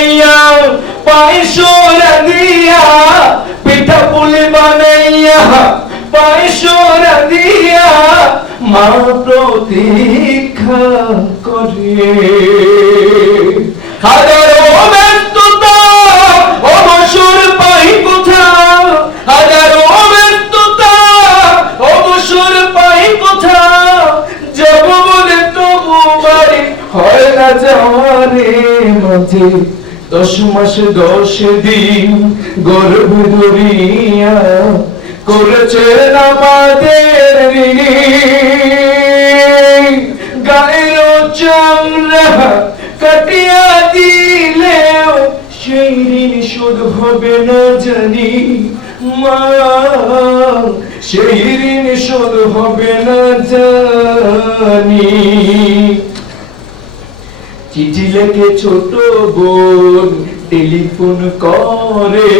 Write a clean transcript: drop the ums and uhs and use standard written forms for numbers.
বানাইয়া পায়েস রাঁধিয়া পিঠা পুলি বানাইয়া পায়েস রাঁধিয়া মা প্রতীক্ষা করে। হাজারো ব্যস্ততা অবসর পাই কোথাও, হাজারো ব্যস্ততা অবসর পাই কোথাও, যাব বলে তবু বাড়ি হয় না যাওয়ারে মাঝে। 10 মাস 10 দিন গর্ভে ধরিয়া করেছেন আমাদের ঋণী। গায়ের চামড়া কাটিয়া দিলেও সেই ঋণ শোধ হবে না জানি মা, সেই ঋণ শোধ হবে না জানি। চিঠি লেখে ছোট বোন টেলিফোন করে